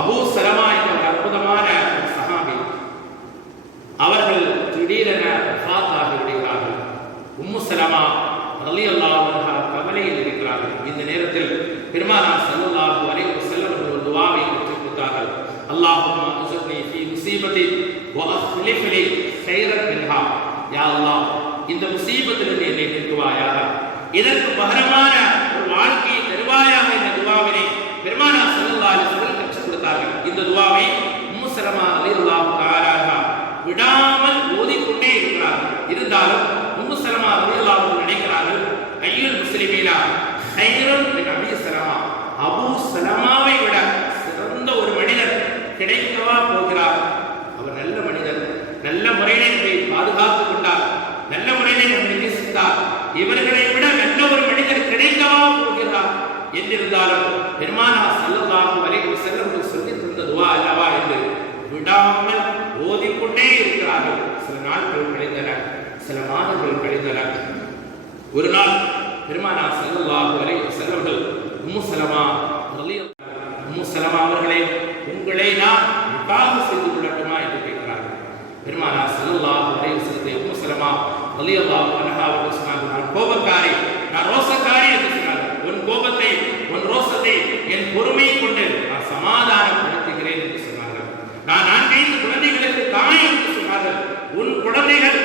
அபூ சலமா என்ற ஒரு அற்புதமான சஹாபி, அவர்கள் திடீரென வஃபாத்தாகி விடுகிறார்கள். உம்மு சலமா ரலியல்லாஹு அன்ஹா கவலையில் இருக்கிறார்கள். இந்த நேரத்தில் பெருமானார் ஸல்லல்லாஹு அலைஹி வஸல்லம் ஒரு துஆவை கற்றுக் கொடுத்தார்கள். அல்லாஹும்ம அஜ்ர்னி ஃபீ முஸீபதி வ அக்லிஃப் லி கைரன் மின்ஹா. யா அல்லாஹ், இந்த முஸீபத்திலிருந்து என்னை மீட்குவாயாக, இதற்கு பகரமான ஒரு வாழ்க்கையை தருவாயாக என்ற துஆவினை பெருமானார் ஸல்லல்லாஹு அலைஹி வஸல்லம் கற்றுக் கொடுத்தார்கள். இந்த துஆவை உம்மு சலமா ரலியல்லாஹு தஆலா விடாமல் ஓதிக்கொண்டே இருக்கிறார்கள். இருந்தாலும் உம்மு சலமா ரலியல்லாஹு அன்ஹா நினைக்கிறார்கள், ஐயுல் முஸ்லிமீனா கைரன் மின் அபீ சலமா, அபூ சலமாவை விட சிறந்த ஒரு மனிதர் கிடைக்கவா போகிறார். அவர் நல்ல மனிதர், நல்ல முறையிலே நம்மை பாதுகாத்துக் கொண்டார், நல்ல முறையிலே நம்மை நேசித்தார். இவர்களை விட நல்ல ஒரு மனிதர் கிடைக்கவா போகிறார் என்றிருந்தாலும் பெருமானார் ஸல்லல்லாஹு அலைஹி வஸல்லம் சொல்லி தந்த துஆ அல்லவா என்று விடாமல் ஓதிக்கொண்டே இருக்கிறார்கள். சில நாட்கள் கழிந்தன, சில மாதங்கள் கழிந்தன. ஒரு நாள் பெருமானார் ஸல்லல்லாஹு அலைஹி வஸல்லம் உம்மு சலமா அவர்களே, உங்களை நான் நிக்காஹ் செய்து கொள்ளட்டுமா என்று கேட்கிறார்கள். பெருமானார் ஸல்லல்லாஹு அலைஹி வஸல்லம் உம்மு சலமா ரலியல்லாஹு அன்ஹா அவர்கள் சொன்னார்கள், நான் கோபக்காரி, நான் ரோசக்காரி என்று சொன்னார்கள். உன் கோபத்தை, உன் ரோசத்தை என் பொறுமையை கொண்டு நான் சமாதானப்படுத்துகிறேன் என்று சொன்னார்கள். நான் 4 குழந்தைகளுக்கு தாய் என்று சொன்னார்கள். உன் குழந்தைகள்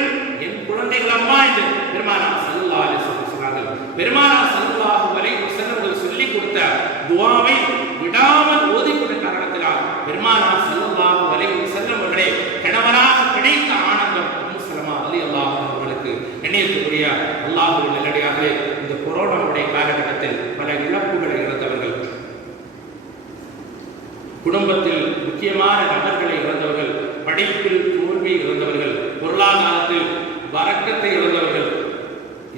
என் குழந்தைகள் அம்மா என்று பெருமானார் ஸல்லல்லாஹு அலைஹி வஸல்லம் சொன்னார்கள். பெருமானார் ஸல்லல்லாஹு அலைஹி வஸல்லம் சொல்லிக் கொடுத்த துஆவை விடாமல் ஓதிக்கொண்ட காரணத்தினால் பெருமானார் ஸல்லல்லாஹு அலைஹி வஸல்லம் அவர்களே கணவராக கிடைத்த ஆனந்தம் உம்மு சலமா ரலியல்லாஹு அன்ஹா அவர்களுக்கு. எண்ணியத்துக்குரிய அல்லாஹ்வின் நல்லடியார்களே, இந்த கொரோனாவுடைய காலகட்டத்தில் பல இழப்புகளை இழந்தவர்கள், குடும்பத்தில் முக்கியமான நபர்களை இழந்தவர்கள், படிப்பில் தோல்வி இழந்தவர்கள், பொருளாதாரத்தில் வரக்கத்தை இழந்தவர்கள்,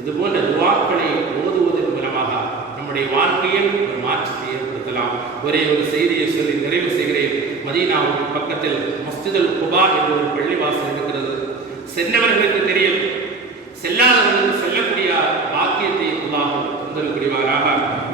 இதுபோன்ற துஆக்களை ஓதுவதன் மூலமாக நம்முடைய வாழ்க்கையில் ஒரு மாற்றத்தை ஏற்படுத்தலாம். ஒரே ஒரு செய்தியை சொல்லி நிறைவு செய்கிறேன். மதீனாவுக்கு பக்கத்தில் மஸ்ஜிதுல் குபா என்ற ஒரு பள்ளிவாசல் இருக்கிறது. சென்றவர்களுக்கு தெரியும், செல்லாதவர்களுக்கு செல்லக்கூடிய பாக்கியத்தை அல்லாஹ் தந்தல் புரிவாராக.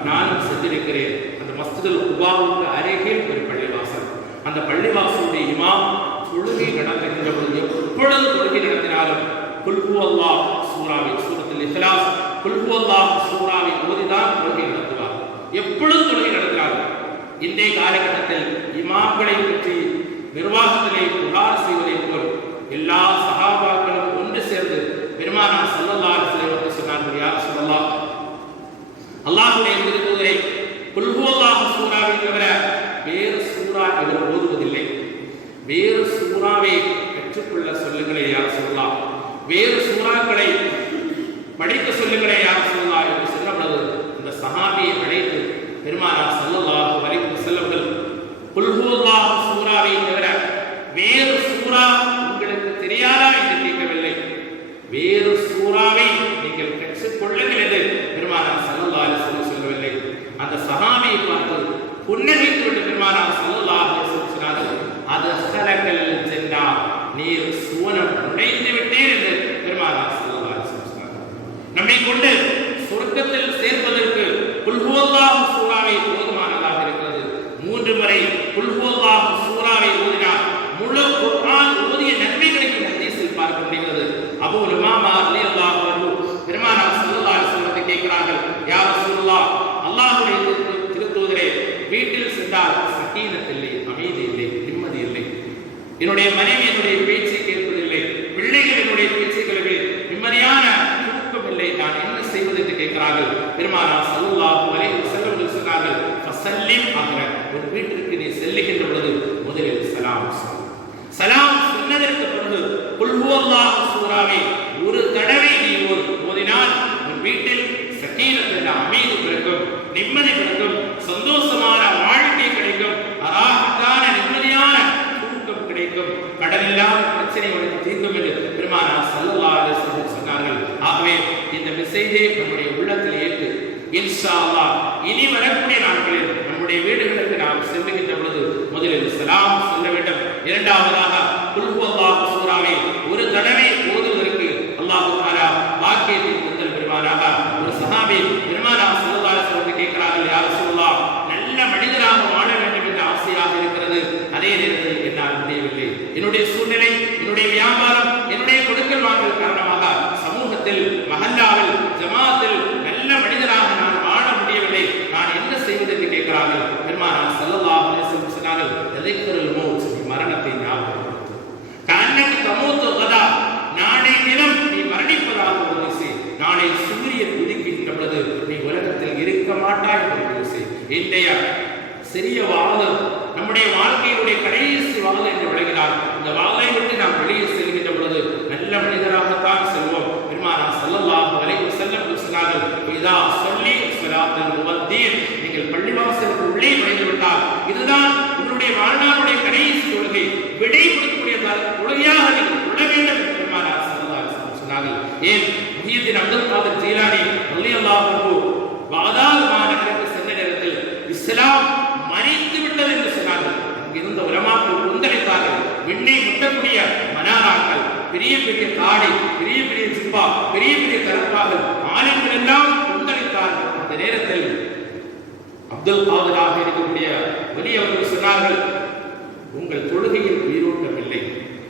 நானும் சென்றிருக்கிறேன். அந்த மஸ்ஜிதுல் குபாவுக்கு அருகில் ஒரு பள்ளிவாசல். அந்த பள்ளிவாசலுடைய இமாம் தொழுகை நடத்துகின்ற பொழுது எப்பொழுது தொழுகை நடத்தினாலும் குல் ஹுவல்லாஹ் சூராவை, சூரத்துல் இக்லாஸ், குல் ஹுவல்லாஹ் சூராவை ஓதிதான் தொழுகை நடத்துவார். எப்பொழுது தொழுகை நடத்தினாலும். இன்றைய காலகட்டத்தில் இமாம்களை பற்றி நிர்வாகத்திலே புகார் செய்வதை போல் எல்லா சஹாபாக்களும் ஒன்று சேர்ந்து பெருமானார் ஸல்லல்லாஹு அலைஹி வஸல்லம் சொன்னார்கள், யா ரசூலல்லாஹ், அல்லாஹ்வுடைய திருத்தூதரை குல் ஹுவல்லாஹ் சூராவை தவிர வேறு சூரா இவர் ஓதுவதில்லை. வேறு சூராவை கற்றுக்கொள்ள சொல்லுங்களே யா ரசூலல்லாஹ், வேறு சூறாக்களை படிக்க சொல்லுங்களே யா ரசூலல்லாஹ் என்று சொன்னபொழுது இந்த சஹாபியை அழைத்து பெருமானார் ஸல்லல்லாஹு அலைஹி வஸல்லம் குல் ஹுவல்லாஹ் சூராவை தவிர வேறு சூரா உங்களுக்கு தெரியாதா என்று கேட்கவில்லை. வேறு சூறாவை நீங்கள் கற்றுக்கொள்ளுங்கள் என்று பெருமானார் ஸல்லல்லாஹு அலைஹி வஸல்லம் சொல்லவில்லை. அந்த சஹாபியை பார்த்து புன்னகைத்து விட்டு பெருமானார் ஸல்லல்லாஹு அலைஹி வஸல்லம் சொன்னார்கள், அதஹலகல் ஜன்னா, நீர் சுவனம் நுழைந்து விட்டீர் என்று பெருமானார் ஸல்லல்லாஹு அலைஹி வஸல்லம் சொன்னார்கள். நம்மை கொண்டு என்னுடைய மனைவி என்னுடைய பேச்சை கேட்பதில்லை, பிள்ளைகள் என்னுடைய பேச்சுக்களுக்கு நிம்மதியான தூக்கம் இல்லை, நான் என்ன செய்வது என்று கேட்கிறார்கள். பெருமானார் ஸல்லல்லாஹு அலைஹி வஸல்லம் சொன்னார்கள், ஃபஸல்லிம் அஹ்ர, ஒரு வீட்டிற்கு நீ செல்லுகின்ற பொழுது முதலில் சலாம் சொல். சலாம் சொன்னதற்கு பிறகு குல் ஹுவல்லாஹு சூராவை ஒரு தடவை நீ ஓதினால் உன் வீட்டில் சக்கீனத் என்ற அமைதி பிறக்கும், நிம்மதி பிறக்கும், சந்தோஷமான வாழ்க்கை கிடைக்கும், அராஹத்தான நிம்மதியான தூக்கம் கிடைக்கும், கடலில்லாத பிரச்சனை உனக்கு தீர்க்கும் என்று பெருமானார் ஸல்லல்லாஹு அலைஹி வஸல்லம் சொன்னார்கள். ஆகவே இந்த மெசேஜை நம்முடைய உள்ளத்தில் ஏற்று இன்ஷா அல்லாஹ் இனி வரக்கூடிய நாட்களில் நம்முடைய வீடுகளுக்கு நாம் செல்லுகின்ற பொழுது முதலில் சலாம் சொல்ல வேண்டும். இரண்டாவதாக குல் ஹுவல்லாஹு சூராவை ஒரு தடவை ஓதுவதற்கு அல்லாஹ் தஆலா பாக்கியத்தை தந்தல் பெருமானாக. ஒரு சஹாபி பெருமானார் ஸல்லல்லாஹு அலைஹி வஸல்லம் கேட்கிறார்கள், யா ரசூலுல்லாஹ், நல்ல மனிதராக வாழ வேண்டும் என்ற ஆசையாக இருக்கிறது, அதே நேரத்தில் என்னால் முடியவில்லை, என்னுடைய சூழ்நிலை, என்னுடைய வியாபாரம், என்னுடைய கொடுக்கல் வாங்கல் காரணமாக சமூகத்தில், மஹல்லாவில், ஜமாத்தில் நல்ல மனிதராக நான் வாழ முடியவில்லை, நான் என்ன செய்வது என்று கேட்கிறார்கள். பெருமானார் ஸல்லல்லாஹு அலைஹி வஸல்லம் சொன்னார்கள், தذكرுல் மௌத், மரணத்தை ஞாபகப்படுத்து, கஅன்னக தமூது கதா, நாளை தினம் நீ மரணிப்பதாக உறுதி செய், நாளை சூரியன் உதிக்கின்ற பொழுது நீ உலகத்தில் இருக்க மாட்டாய் என்று உறுதி செய். இன்றைய சிறிய வாழ நம்முடைய வாழ்க்கையினுடைய கடைசி வாழ என்று விளங்கினார். இந்த வாழை விட்டு நாம் வெளியே செல்கின்ற பொழுது நல்ல மனிதராகத்தான் செல்வோம். பெருமானார் ஸல்லல்லாஹு அலைஹி வஸல்லம் சொன்னார்கள், இதா ஸல்லி ஸலாத்தல் முவத்தீன், நீங்கள் பள்ளிவாசலுக்கு உள்ளே நுழைந்து விட்டால் இதுதான் உங்களுடைய வாழ்நாளுடைய கடைசி தொழுகை, விடை கொடுக்கக்கூடிய தொழுகையாக நீங்கள் தொழ வேண்டும் என்று பெருமானார் ஸல்லல்லாஹு அலைஹி வஸல்லம் சொன்னார்கள். ஏன் முஹியுத்தீன் அப்துல் காதிர் ஜீலானி ரலியல்லாஹு அன்ஹு பாக்தாத் மாநகருக்கு சென்ற நேரத்தில் இஸ்லாம் மரித்து விட்டது என்று சொன்னார்கள். அங்கிருந்த உலமாக்கள் கொந்தளித்தார்கள். விண்ணை முட்டக்கூடிய மனாராக்கள், பெரிய பெரிய தாடை, பெரிய பெரிய ஜிப்பா, பெரிய பெரிய தலப்பாகள், ஆலிம்கள் எல்லாம் கொந்தளித்தார்கள். அந்த நேரத்தில் அப்துல் காதராக இருக்கக்கூடிய வெளியவர்கள் சொன்னார்கள், உங்கள் தொழுகையில் உயிரோட்டம் இல்லை,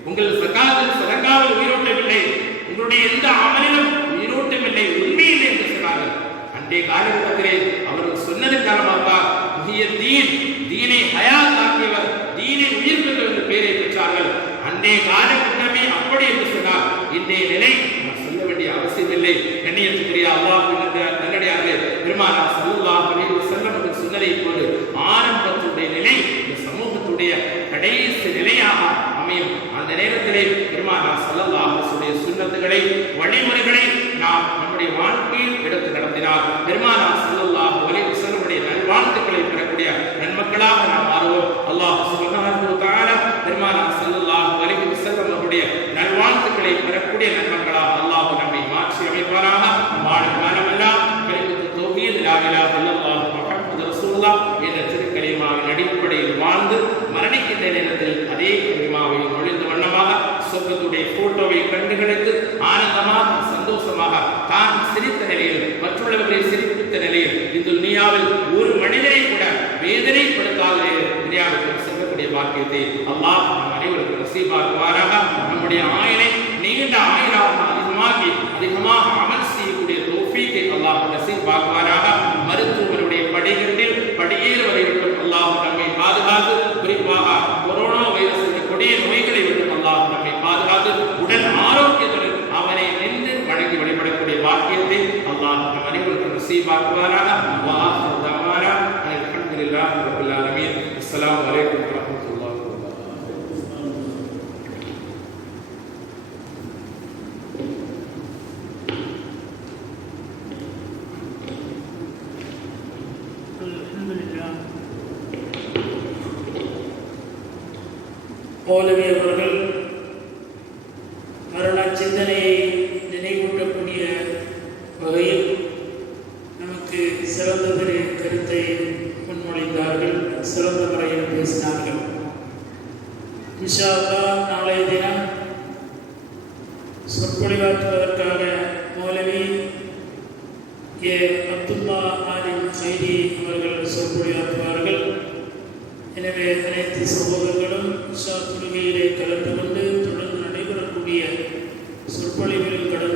உங்கள் ஸகாத்தில் ஸதகாவில் உயிரோட்டம் இல்லை, உங்களுடைய எந்த அமலிலும் உயிரோட்டம் இல்லை, உண்மையில்லை என்று சொன்னார்கள். அன்றைய காலகட்டத்திலே அவர்கள் சொன்னது காரணமாக முஹியுத்தீன் தீனை ஹயாத் ஆக்கியவர், தீனை உயிர் பெற்றவர் என்று பெயரை பெற்றார்கள். அன்றைய காலகட்டமே அப்படி என்று சொன்னார். இன்றைய நிலை நான் சொல்ல வேண்டிய அவசியம் இல்லை. கண்ணியத்துக்குரிய அல்லாஹ்வின் நல்லடியார்களே, பெருமானார் ஸல்லல்லாஹு அலைஹி வஸல்லம் அவர்கள் சொன்னதை போன்று ஆரம்பத்துடைய நிலை இந்த சமூகத்துடைய கடைசி நிலையாக அமையும். அந்த நேரத்திலே பெருமானார் ஸல்லல்லாஹு அலைஹி வஸல்லம் சுன்னத்துகளை, வழிமுறைகளை நாம் நம்முடைய வாழ்க்கையில் எடுத்து நடத்தினால் பெருமானார் ஸல்லல்லாஹு அலைஹி வஸல்லம் நல்வாழ்த்துக்களை பெறக்கூடிய நன்மக்களாக நாம் மாறுவோம். அல்லாஹ் சுப்ஹானஹு வ தஆலா பெருமானார் ஸல்லல்லாஹு அலைஹி வஸல்லம் அவருடைய நல்வாழ்த்துக்களை பெறக்கூடிய நன்மக்களாக அல்லாஹ் நம்மை மாற்றி அமைப்பாராக. வாழும் காலமெல்லாம் கலிமத்து தௌஹீத் லா இலாஹ இல்லல்லாஹ் முஹம்மது ரசூலுல்லாஹ் என்ற திருக்கலிமாவின் அடிப்படையில் வாழ்ந்து மரணிக்கின்ற நேரத்தில் அதே கலிமாவை நுழைந்த வண்ணமாக சொர்க்கத்துடைய போட்டோவை கண்டுகளித்து ஆனந்தமாக சந்தோஷமாக தான் சிரித்த நிலையில், மற்றவர்களை சிரிப்பித்த நிலையில், இந்த துனியாவில் ஒரு மனிதரை கூட வேதனைப்படுத்தாத துனியாவுக்கு செல்லக்கூடிய பாக்கியத்தை அல்லாஹ் நம் அனைவருக்கும் நசீபாக்குவாராக. நம்முடைய ஆயுளை நீண்ட ஆயுளாக அதிகமாக அமல் செய்யக்கூடிய தௌஃபீக்கை அல்லாஹ் நசீபாக்குவாராக. மருத்துவருடைய படிகளில் படியேற வரை விட்டும் அல்லாஹ் நம்மை பாதுகாத்து, குறிப்பாக கொரோனா வைரஸ் என்ற கொடிய நோய்களை விட்டும் அல்லாஹ் நம்மை பாதுகாத்து உடல் ஆரோக்கியத்துடன் அவனை நின்று வணங்கி வழிபடக்கூடிய பாக்கியத்தை அல்லாஹ் நம் அனைவருக்கும் நசீபாக்குவாராக. வஆஹிரு தஅவானா அல்ஹம்துலில்லாஹி ரப்பில் ஆலமீன். அஸ்ஸலாமு அலைக்கும் வரஹ்மத்துல்லாஹி வபரகாத்துஹு. மௌலவி அவர்கள் மரண சிந்தனையை நினைவூட்டக்கூடிய வகையில் நமக்கு சிறந்ததொரு கருத்தை முன்மொழிந்தார்கள், சிறந்த முறையில் பேசினார்கள். இன்ஷா அல்லாஹ் நாளைய தினம் சொற்பொழிவாற்றுவதற்காக மௌலவி ஏ அப்துல்லா ஆலிம் சைதி அவர்கள் சொற்பொழிவாற்றுவார்கள். எனவே அனைத்து சகோதரர்களும் இஷா தொழுகையிலே கலந்து கொண்டு தொடர்ந்து நடைபெறக்கூடிய சொற்பொழிவுகளில்